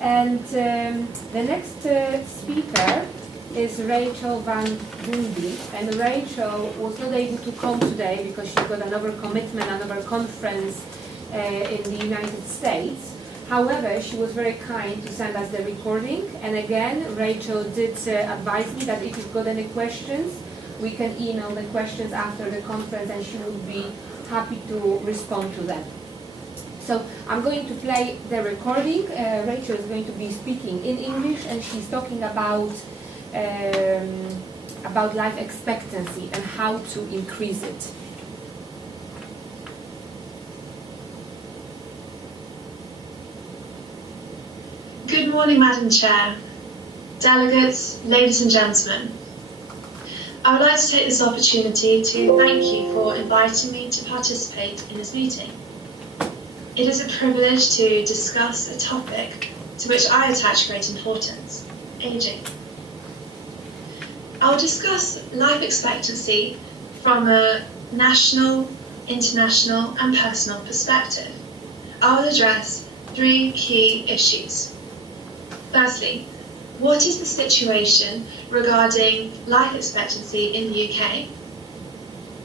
And the next speaker is Rachel Van Bundy. And Rachel was not able to come today because she got another commitment, another conference in the United States. However, she was very kind to send us the recording. And again, Rachel did advise me that if you've got any questions, we can email the questions after the conference and she would be happy to respond to them. So I'm going to play the recording. Rachel is going to be speaking in English and she's talking about life expectancy and how to increase it. Good morning, Madam Chair, delegates, ladies and gentlemen. I would like to take this opportunity to thank you for inviting me to participate in this meeting. It is a privilege to discuss a topic to which I attach great importance, aging. I will discuss life expectancy from a national, international and personal perspective. I will address three key issues. Firstly, what is the situation regarding life expectancy in the UK?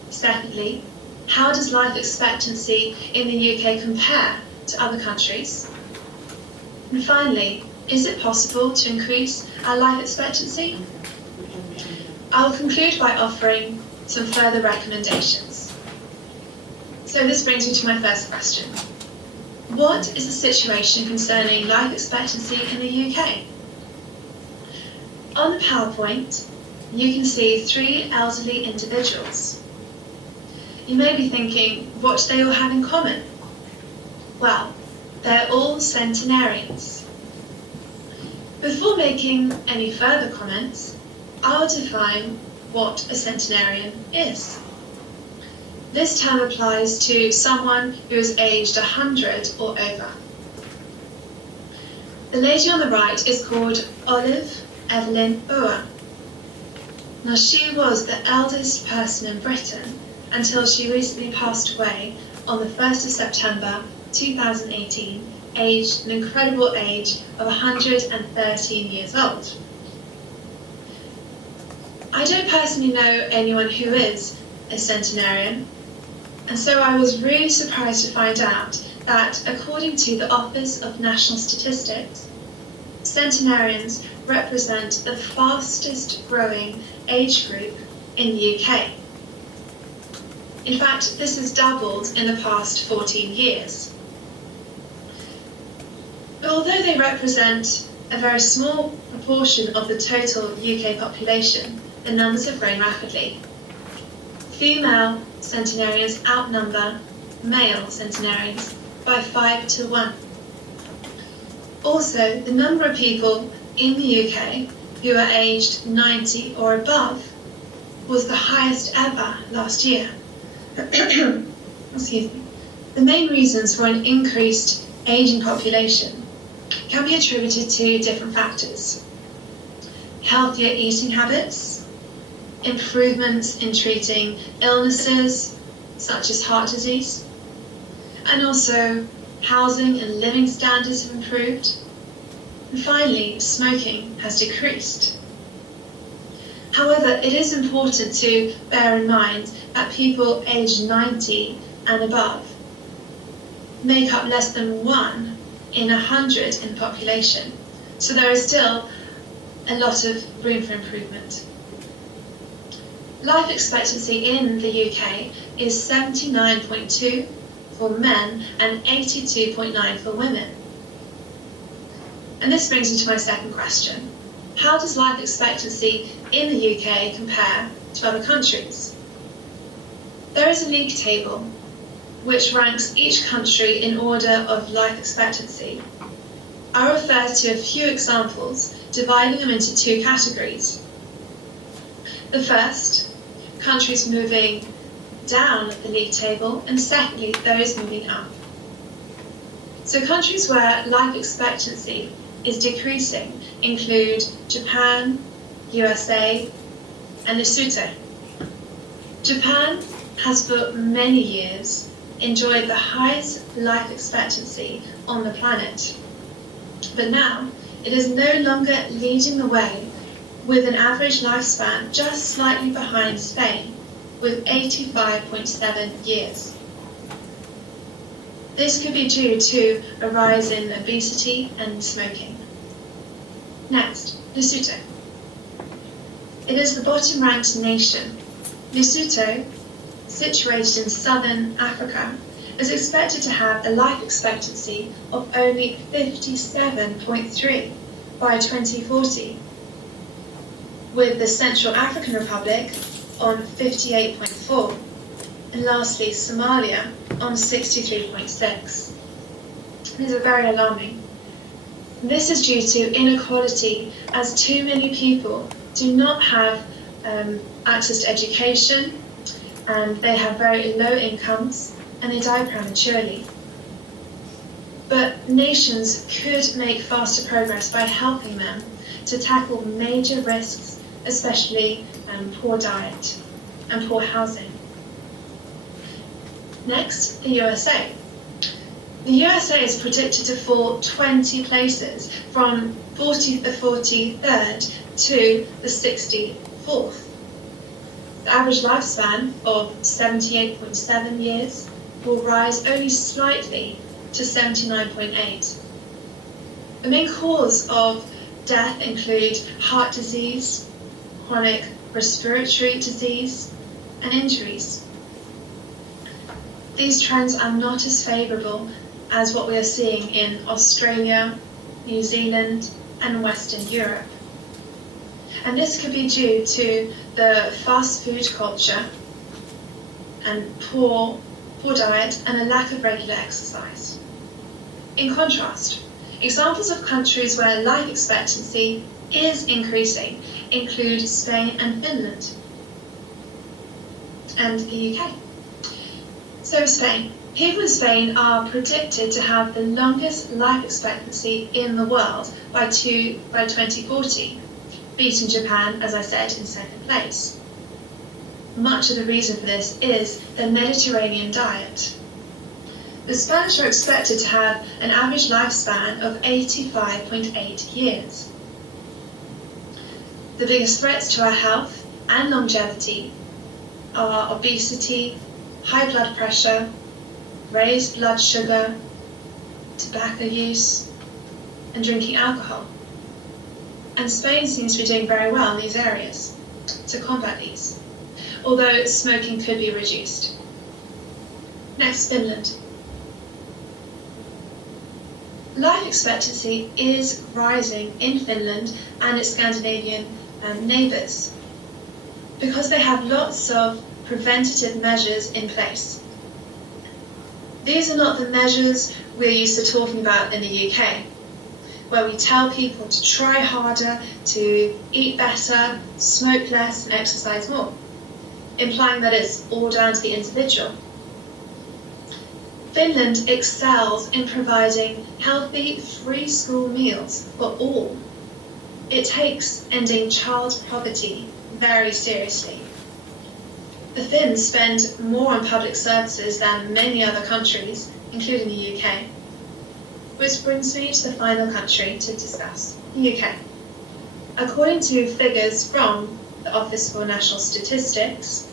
Secondly, how does life expectancy in the UK compare to other countries? And finally, is it possible to increase our life expectancy? I will conclude by offering some further recommendations. So this brings me to my first question. What is the situation concerning life expectancy in the UK? On the PowerPoint, you can see three elderly individuals. You may be thinking, what do they all have in common? Well, they're all centenarians. Before making any further comments, I'll define what a centenarian is. This term applies to someone who is aged 100 or over. The lady on the right is called Olive Evelyn Owen. Now, she was the eldest person in Britain until she recently passed away on the 1st of September 2018, aged an incredible age of 113 years old. I don't personally know anyone who is a centenarian, and so I was really surprised to find out that according to the Office of National Statistics, centenarians represent the fastest growing age group in the UK. In fact, this has doubled in the past 14 years. But although they represent a very small proportion of the total UK population, the numbers have grown rapidly. Female centenarians outnumber male centenarians by 5 to 1. Also, the number of people in the UK who are aged 90 or above was the highest ever last year. Excuse me. The main reasons for an increased aging population can be attributed to different factors. Healthier eating habits, improvements in treating illnesses such as heart disease, and also housing and living standards have improved. And finally, smoking has decreased. However, it is important to bear in mind that people aged 90 and above make up less than 1 in 100 in the population, so there is still a lot of room for improvement. Life expectancy in the UK is 79.2 for men and 82.9 for women. And this brings me to my second question. How does life expectancy in the UK compare to other countries? There is a league table which ranks each country in order of life expectancy. I refer to a few examples, dividing them into two categories. The first, countries moving down the league table, and secondly, those moving up. So countries where life expectancy is decreasing include Japan, USA, and Lesotho. Japan has for many years enjoyed the highest life expectancy on the planet. But now, it is no longer leading the way with an average lifespan just slightly behind Spain, with 85.7 years. This could be due to a rise in obesity and smoking. Next, Lesotho. It is the bottom-ranked nation. Lesotho, situated in southern Africa, is expected to have a life expectancy of only 57.3 by 2040, with the Central African Republic on 58.4, and lastly Somalia on 63.6. These are very alarming. This is due to inequality, as too many people do not have access to education, and they have very low incomes, and they die prematurely. But nations could make faster progress by helping them to tackle major risks, especially poor diet and poor housing. Next, the USA. The USA is predicted to fall 20 places from the 43rd to the 64th. The average lifespan of 78.7 years will rise only slightly to 79.8. The main cause of death include heart disease, chronic respiratory disease, and injuries. These trends are not as favourable as what we are seeing in Australia, New Zealand, and Western Europe. And this could be due to the fast food culture and poor diet and a lack of regular exercise. In contrast, examples of countries where life expectancy is increasing include Spain and Finland, and the UK. So Spain. People in Spain are predicted to have the longest life expectancy in the world by 2040, beating Japan, as I said, in second place. Much of the reason for this is the Mediterranean diet. The Spanish are expected to have an average lifespan of 85.8 years. The biggest threats to our health and longevity are obesity, high blood pressure, raised blood sugar, tobacco use, and drinking alcohol. And Spain seems to be doing very well in these areas to combat these, although smoking could be reduced. Next, Finland. Life expectancy is rising in Finland and its Scandinavian neighbours because they have lots of preventative measures in place. These are not the measures we're used to talking about in the UK, where we tell people to try harder, to eat better, smoke less, and exercise more, implying that it's all down to the individual. Finland excels in providing healthy, free school meals for all. It takes ending child poverty very seriously. The Finns spend more on public services than many other countries, including the UK. Which brings me to the final country to discuss, the UK. According to figures from the Office for National Statistics,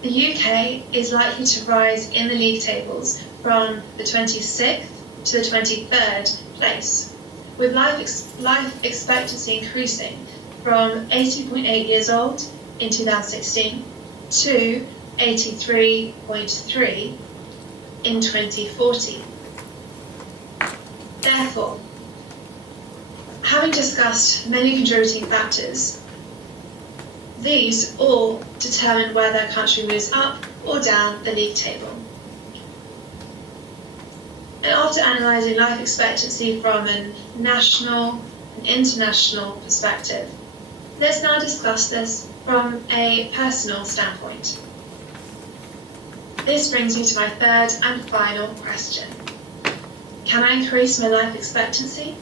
the UK is likely to rise in the league tables from the 26th to the 23rd place, with life expectancy increasing from 80.8 years old in 2016 to 83.3 in 2040. Therefore, having discussed many contributing factors, these all determine whether a country moves up or down the league table. And after analysing life expectancy from a national and international perspective, let's now discuss this from a personal standpoint. This brings me to my third and final question. Can I increase my life expectancy?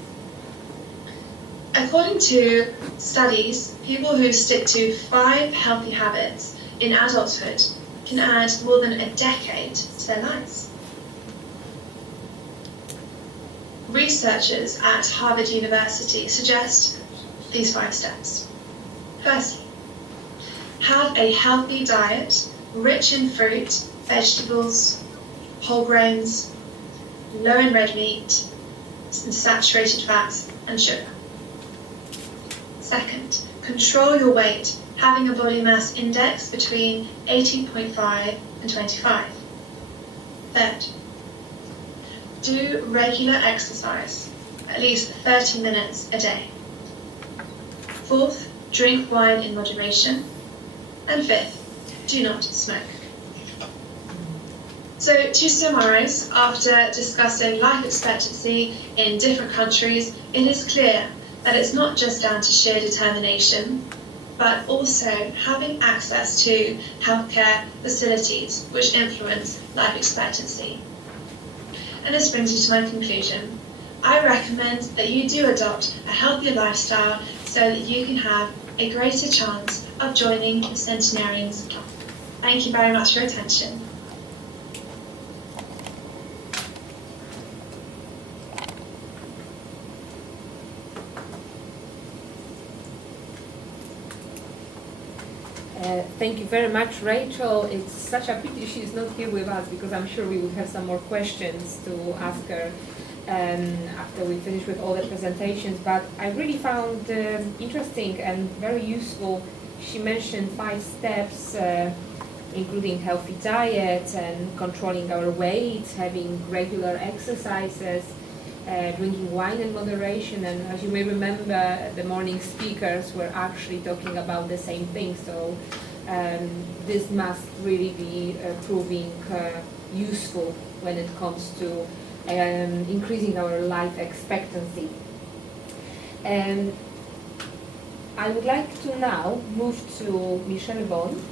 According to studies, people who stick to 5 healthy habits in adulthood can add more than a decade to their lives. Researchers at Harvard University suggest these 5 steps. Firstly, have a healthy diet rich in fruit, vegetables, whole grains, low in red meat, saturated fats, and sugar. Second, control your weight, having a body mass index between 18.5 and 25. Third, do regular exercise, at least 30 minutes a day. Fourth, drink wine in moderation. And fifth, do not smoke. So to summarise, after discussing life expectancy in different countries, it is clear that it's not just down to sheer determination, but also having access to healthcare facilities which influence life expectancy. And this brings me to my conclusion. I recommend that you do adopt a healthier lifestyle so that you can have a greater chance of joining the Centenarians Club. Thank you very much for your attention. Thank you very much, Rachel. It's such a pity she's not here with us because I'm sure we would have some more questions to ask her after we finish with all the presentations. But I really found interesting and very useful. She mentioned 5 steps, including healthy diet and controlling our weight, having regular exercises, drinking wine in moderation, and as you may remember, the morning speakers were actually talking about the same thing, so this must really be proving useful when it comes to increasing our life expectancy. And I would like to now move to Michel Bon.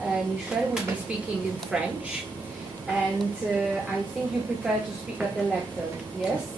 Michel will be speaking in French, and I think you prefer to speak at the lectern, yes?